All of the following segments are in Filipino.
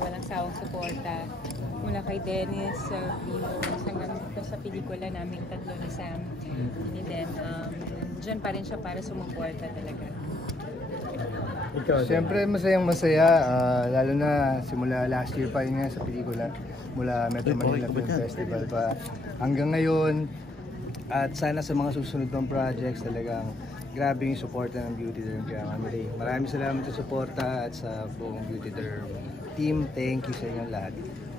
walang sawang suporta. Mula kay Dennis sa hanggang sa pelikula namin tatlo ni Sam. And then, dyan pa rin siya para sumuporta talaga. Siyempre masayang-masaya, lalo na simula last year pa yun nga sa pelikula, mula Metro Manila Film Festival pa hanggang ngayon. At sana sa mga susunod pang projects talagang grabe yung suporta ng Beauty Derm. Kaya maraming salamat sa suporta at sa buong Beauty Derm team. Thank you sa inyong lahat.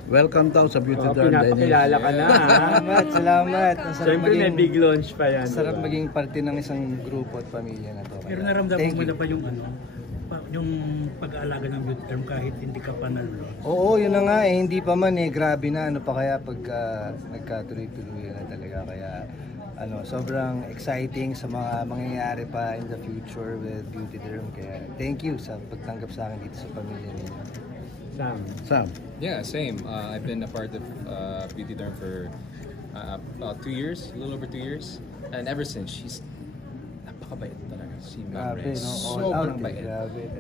Welcome daw sa Beauty Derm, Dennis. Pinapakilala ka na. Salamat. Siyempre may big launch pa yan. Sarap maging parte ng isang grupo at pamilya na to. Pero naramdaman mo na ba yung pag-aalaga ng Beauty Derm kahit hindi ka pa na-launch? Oo, yun na nga eh. Hindi pa man eh. Grabe na. Ano pa kaya pag nagkatuloy-tuloy na talaga. Kaya sobrang exciting sa mga mangyayari pa in the future with Beauty Derm. Kaya thank you sa pagtanggap sa akin dito sa pamilya ninyo. Sam. Yeah, same. I've been a part of Beauty Derm for about 2 years, a little over 2 years. And ever since, she's napakabait talaga. Si Ma'am Rey. Sobrang bait.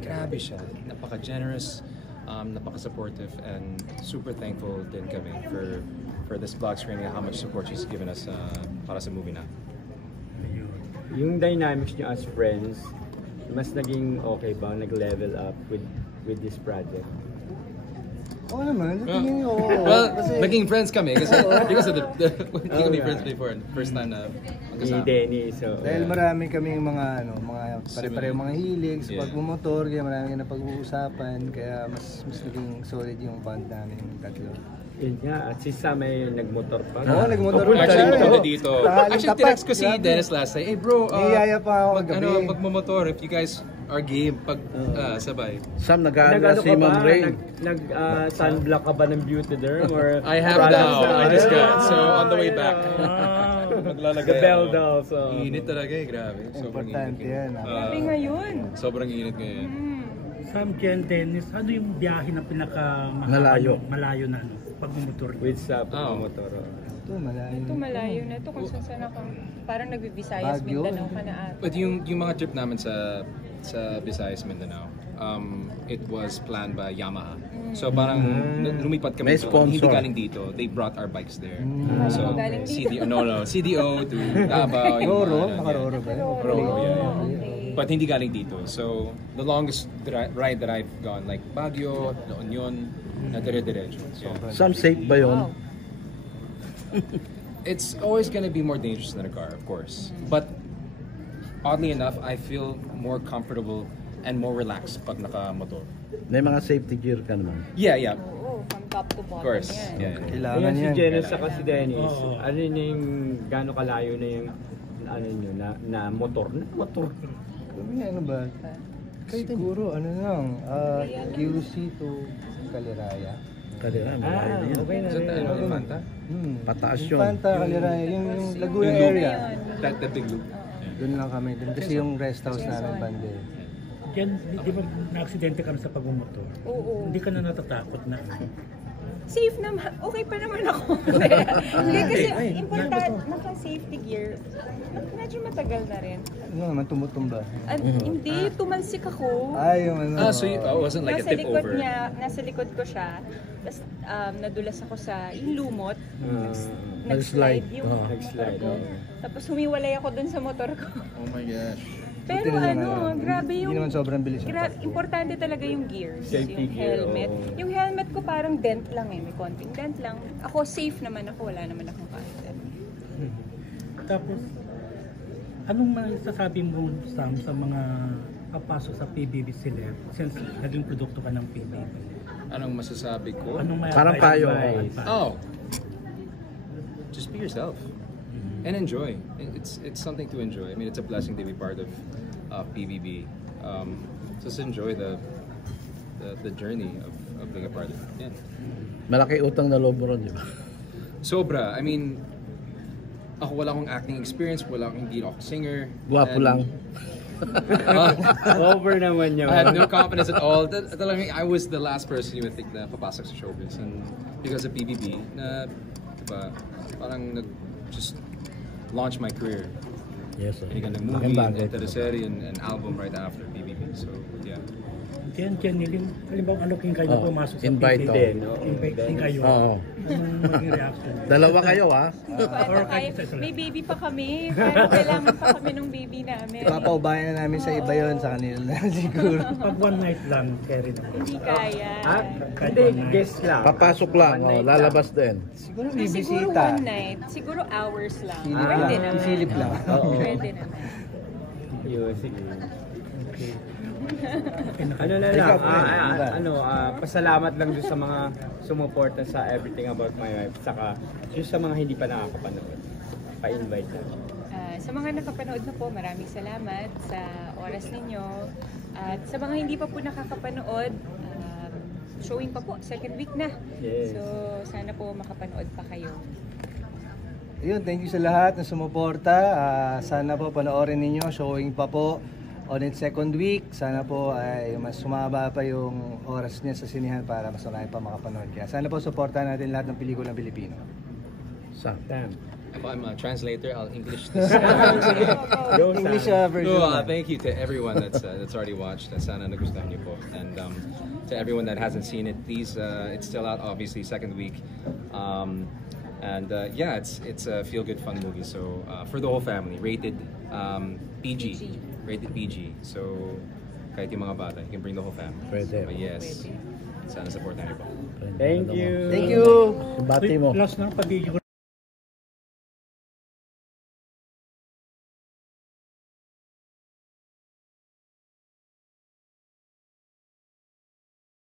Grabe siya. Napaka-generous, napaka-supportive, and super thankful din kami for this vlog screening and how much support she's given us para sa movie na. Yung dynamics niyo as friends, mas naging okay ba? Nag-level up with this project? Oo naman, tingin ko. Well, naging friends kami kasi because of hindi kami friends before. First time na magkasama. Ni Denny, so... Dahil marami kaming mga pare-pareho mga hilig sa pagmumotor, kaya marami na pag-uusapan, kaya mas naging solid yung band namin yung tatlo. Yun nga, at si Sam ay nagmotor pa. Oo, nagmotor pa. Actually, pumunta dito. Actually, text ko si Dennis last night. Hey bro, niyaya pa ako gabi. magmumotor if you guys are game pag sabay. Sam, nag-aaral si Ma'am Rey. Sunblock ka ba ng Beauty Derm? Or I have now. I just got. So, on the way back. Maglalagay the bell ako. daw. So. Init talaga eh, grabe. Sobrang Importante init. yan. Grabe ngayon. Sobrang init ngayon. Sam, Ken, Dennis, ano yung biyahe na malayo na pagmumotor? With sa pagmumotor. Ito malayo na ito kung saan ako. Parang nag-Visayas, Mindanao ka na ata. But yung mga trip namin sa Visayas, Mindanao, it was planned by Yamaha. So parang lumipat kami dito. Hindi galing dito. They brought our bikes there. So CDO to Davao. Nakaroro ba? But hindi galing dito. So the longest ride that I've gone, like Baguio, La Union, na dire-diretso. Sam, safe ba yun? It's always gonna be more dangerous than a car, of course. But oddly enough, I feel more comfortable and more relaxed pag naka-motor. May mga safety gear ka naman. Yeah. Oo, from top to bottom. Of course. Yan. Yeah. Kailangan Si yan. Dennis saka si Dennis, ano yung gaano kalayo na yung na motor? Ano ba? Siguro, QC to Caliraya. Kalira, malayo na yun. Okay na rin. Infanta? Pataas yun. Infanta, Caliraya, yung Laguna area. That big loop. Doon lang kami. Doon kasi yung rest house namin bande. Ken, di ba na-aksidente ka sa pagmumotor? Oo. Hindi ka na natatakot na? Safe naman. Okay pa naman ako. Hindi kasi important, naka-safety gear. Medyo matagal na rin. Ano naman, tumutumba. Hindi, tumalsik ako. Ay, yung So it wasn't like a tip over. Nasa likod ko siya. Tapos nadulas ako sa yung lumot. Nag-slide. Yung motor ko. Tapos humiwalay ako dun sa motor ko. Oh my gosh. Pero grabe yung... Hindi naman sobrang bilis yung importante talaga yung gears, Safety yung gear, helmet. Yung helmet ko parang dent lang may konting dent lang. Ako safe naman ako, wala naman akong kahit. Tapos, anong masasabi mo, Sam, sa mga papasok sa PBB Celeb since naging produkto ka ng PBB? Anong masasabi ko? Parang payo. Just be yourself. And enjoy. It's something to enjoy. I mean, it's a blessing to be part of PBB. Just enjoy the journey of being a part of it. Yeah. Malaki utang na loob mo ron, di ba? Sobra. I mean, ako wala akong acting experience, hindi ako singer. Guwapo lang. Over naman yun. I had no confidence at all. I was the last person you would think na papasok sa showbiz. And because of PBB, diba, parang just launched my career. Yes, sir. Nag-movie, and teleserye, and album right after PBB. So, yeah. Jen Nilin, halimbawa alokin kayo Oo, pumasok sa invite, PBB. Din, no? Invite din kayo. Oo. Anong maging reaction? Dalawa kayo ha. Paano or kaya? kahit isa lang. May baby pa kami. Parang kailangan pa kami ng baby namin. Ipapaubayan na namin sa iba yon sa kanila na siguro. Pag one night lang, carry naman. Hindi kaya. Ah, hindi, guess lang. Papasok lang, One oh, night lalabas din. Siguro So, may siguro bisita. one night. Siguro hours lang. Silip Pwede lang. naman. Silip lang. Oo. Pwede naman. Yun, sige. Okay. Ano na Ikaw, lang, friend, pasalamat lang doon sa mga sumuporta sa Everything About My Wife, saka yung sa mga hindi pa nakakapanood, pa-invite na. Sa mga nakapanood na po, maraming salamat sa oras ninyo. At sa mga hindi pa po nakakapanood, showing pa po, second week na. Yes. So, sana po makapanood pa kayo. Yun, thank you sa lahat na sumuporta. Sana po panoorin ninyo, showing pa po on its second week. Sana po ay mas sumaba pa yung oras niya sa sinihan para mas marami pa makapanood. Kaya sana po supportahan natin lahat ng pelikulang Pilipino. Sam. Damn. I'm a translator. I'll English this. Go, English Sam. version. No, thank you to everyone that's already watched. Sana nagustuhan niyo po. And to everyone that hasn't seen it, please, it's still out, obviously, second week. Yeah, it's a feel-good fun movie. So for the whole family, rated PG, rated PG. So kahit yung mga bata, you can bring the whole family. Pwede. But yes, sana supportan niyo po. Thank you. Thank you! Bati mo. Last na, pag-video